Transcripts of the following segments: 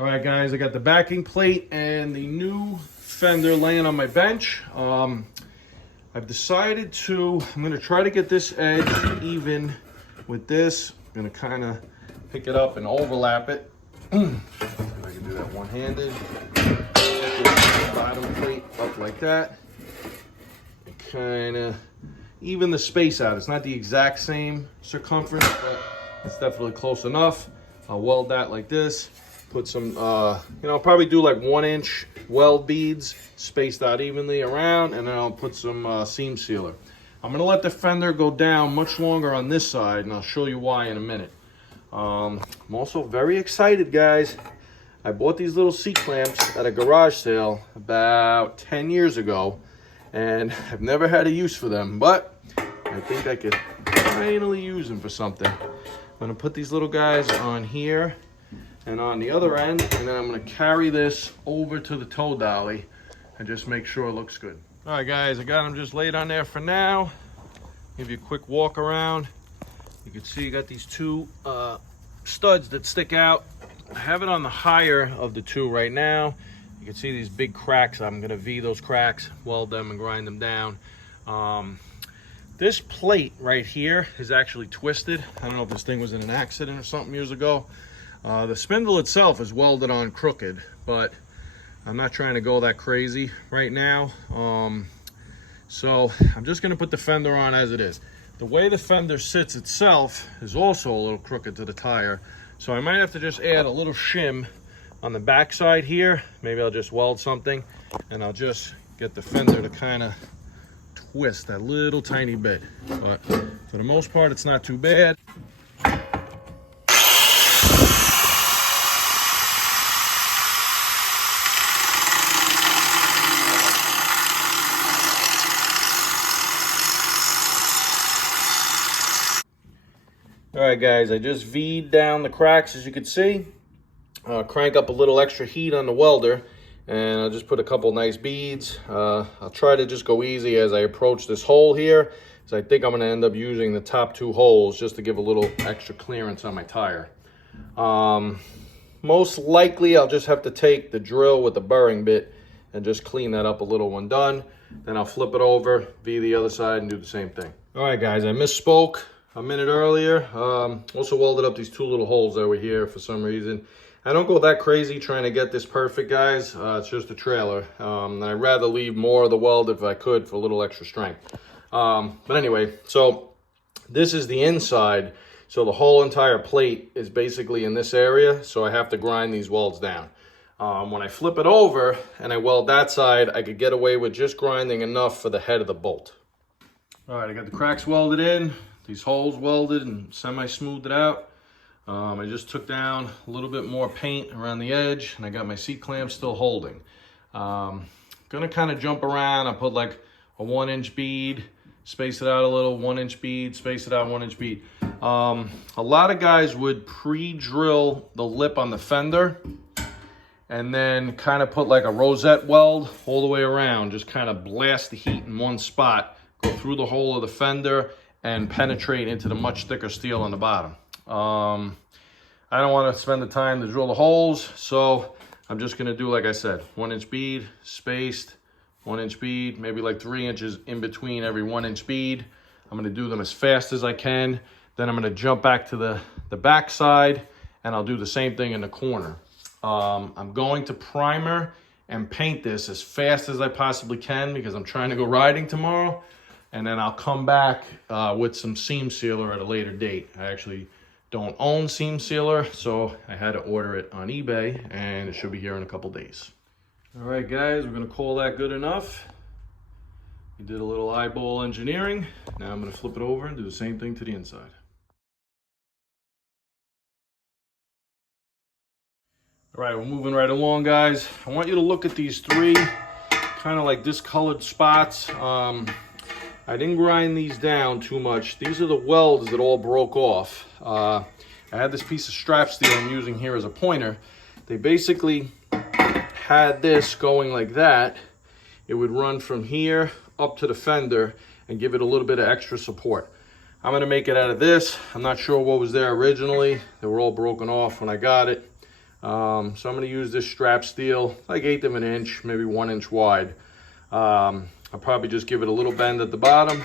All right, guys, I got the backing plate and the new fender laying on my bench. I've decided I'm gonna try to get this edge even with this. I'm gonna kind of pick it up and overlap it. I can do that one-handed. Get the bottom plate up like that. And kind of even the space out. It's not the exact same circumference, but it's definitely close enough. I'll weld that like this. Put some, probably do like 1-inch weld beads spaced out evenly around, and then I'll put some seam sealer. I'm gonna let the fender go down much longer on this side, and I'll show you why in a minute. I'm also very excited, guys. I bought these little seat clamps at a garage sale about 10 years ago, and I've never had a use for them, but I think I could finally use them for something. I'm gonna put these little guys on here and on the other end, and then I'm gonna carry this over to the tow dolly and just make sure it looks good. All right, guys, I got them just laid on there for now. Give you a quick walk around. You can see you got these two studs that stick out. I have it on the higher of the two right now. You can see these big cracks. I'm gonna V those cracks, weld them and grind them down. This plate right here is actually twisted. I don't know if this thing was in an accident or something years ago. The spindle itself is welded on crooked, but I'm not trying to go that crazy right now. So I'm just gonna put the fender on as it is. The way the fender sits itself is also a little crooked to the tire. So I might have to just add a little shim on the back side here. Maybe I'll just weld something, and I'll just get the fender to kind of twist that little tiny bit. But for the most part, it's not too bad. All right, guys, I just V'd down the cracks, as you can see. Crank up a little extra heat on the welder, and I'll just put a couple nice beads. I'll try to just go easy as I approach this hole here, so I think I'm gonna end up using the top two holes just to give a little extra clearance on my tire. Most likely, I'll just have to take the drill with the burring bit and just clean that up a little when done. Then I'll flip it over, V the other side, and do the same thing. All right, guys, I misspoke a minute earlier. Also welded up these two little holes that were here for some reason. I don't go that crazy trying to get this perfect, guys. It's just a trailer. I'd rather leave more of the weld if I could for a little extra strength. But anyway, so this is the inside. So the whole entire plate is basically in this area. So I have to grind these welds down. When I flip it over and I weld that side, I could get away with just grinding enough for the head of the bolt. All right, I got the cracks welded in. These holes welded and semi-smoothed it out. I just took down a little bit more paint around the edge, and I got my seat clamp still holding. Gonna kind of jump around. I put like a 1-inch bead, space it out a little, 1-inch bead, space it out, 1-inch bead. A lot of guys would pre-drill the lip on the fender and then kind of put like a rosette weld all the way around, just kind of blast the heat in one spot, go through the hole of the fender, and penetrate into the much thicker steel on the bottom. I don't want to spend the time to drill the holes, so I'm just going to do, like I said, 1-inch bead, spaced, 1-inch bead, maybe like 3 inches in between every 1-inch bead. I'm going to do them as fast as I can. Then I'm going to jump back to the back side, and I'll do the same thing in the corner. I'm going to primer and paint this as fast as I possibly can because I'm trying to go riding tomorrow. And then I'll come back with some seam sealer at a later date. I actually don't own seam sealer, so I had to order it on eBay, and it should be here in a couple days. All right, guys, we're gonna call that good enough. We did a little eyeball engineering. Now I'm gonna flip it over and do the same thing to the inside. All right, we're moving right along, guys. I want you to look at these three kind of like discolored spots. I didn't grind these down too much. These are the welds that all broke off. I had this piece of strap steel I'm using here as a pointer. They basically had this going like that. It would run from here up to the fender and give it a little bit of extra support. I'm gonna make it out of this. I'm not sure what was there originally. They were all broken off when I got it. So I'm going to use this strap steel, like 1/8 of an inch, maybe 1 inch wide. I'll probably just give it a little bend at the bottom,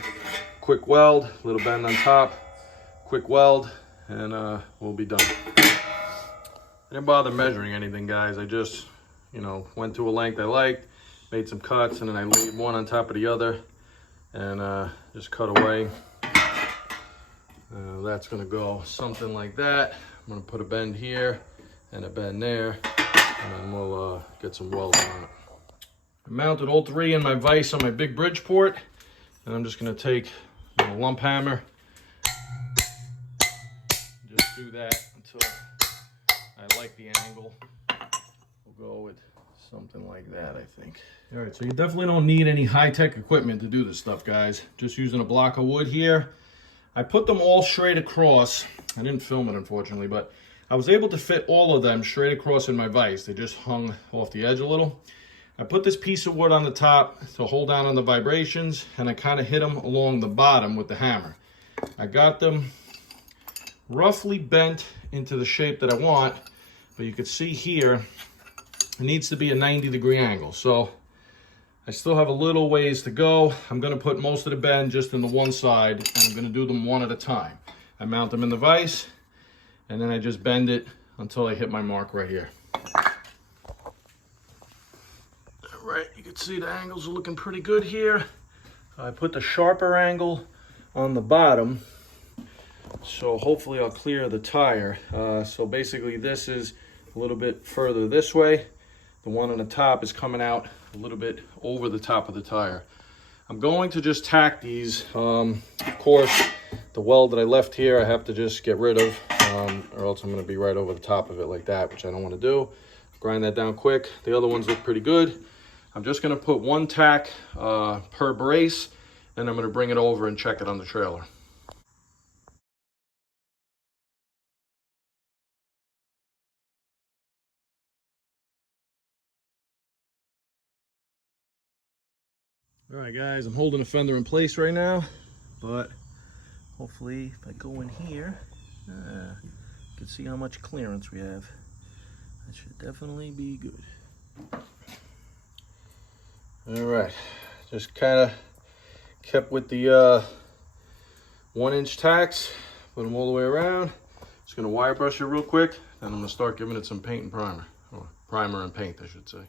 quick weld, little bend on top, quick weld, and we'll be done. I didn't bother measuring anything, guys. I just, you know, went to a length I liked, made some cuts, and then I laid one on top of the other, and just cut away. That's gonna go something like that. I'm gonna put a bend here and a bend there, and then we'll get some welding on it. I mounted all 3 in my vise on my big Bridgeport, and I'm just gonna take a lump hammer, just do that until I like the angle. We'll go with something like that, I think. All right, so you definitely don't need any high-tech equipment to do this stuff, guys. Just using a block of wood here. I put them all straight across. I didn't film it, unfortunately, but I was able to fit all of them straight across in my vise. They just hung off the edge a little. I put this piece of wood on the top to hold down on the vibrations, and I kind of hit them along the bottom with the hammer. I got them roughly bent into the shape that I want, but you can see here, it needs to be a 90-degree angle. So I still have a little ways to go. I'm gonna put most of the bend just in the one side, and I'm gonna do them one at a time. I mount them in the vise, and then I just bend it until I hit my mark right here. All right, you can see the angles are looking pretty good here. I put the sharper angle on the bottom, so hopefully I'll clear the tire. So basically this is a little bit further this way. The one on the top is coming out a little bit over the top of the tire. I'm going to just tack these. Of course, the weld that I left here, I have to just get rid of, or else I'm going to be right over the top of it like that, which I don't want to do. Grind that down quick. The other ones look pretty good. I'm just going to put 1 tack per brace, and I'm going to bring it over and check it on the trailer. All right, guys, I'm holding a fender in place right now, but hopefully if I go in here, you can see how much clearance we have. That should definitely be good. All right, just kind of kept with the 1-inch tacks, put them all the way around. Just gonna wire brush it real quick, then I'm gonna start giving it some paint and primer, or primer and paint, I should say.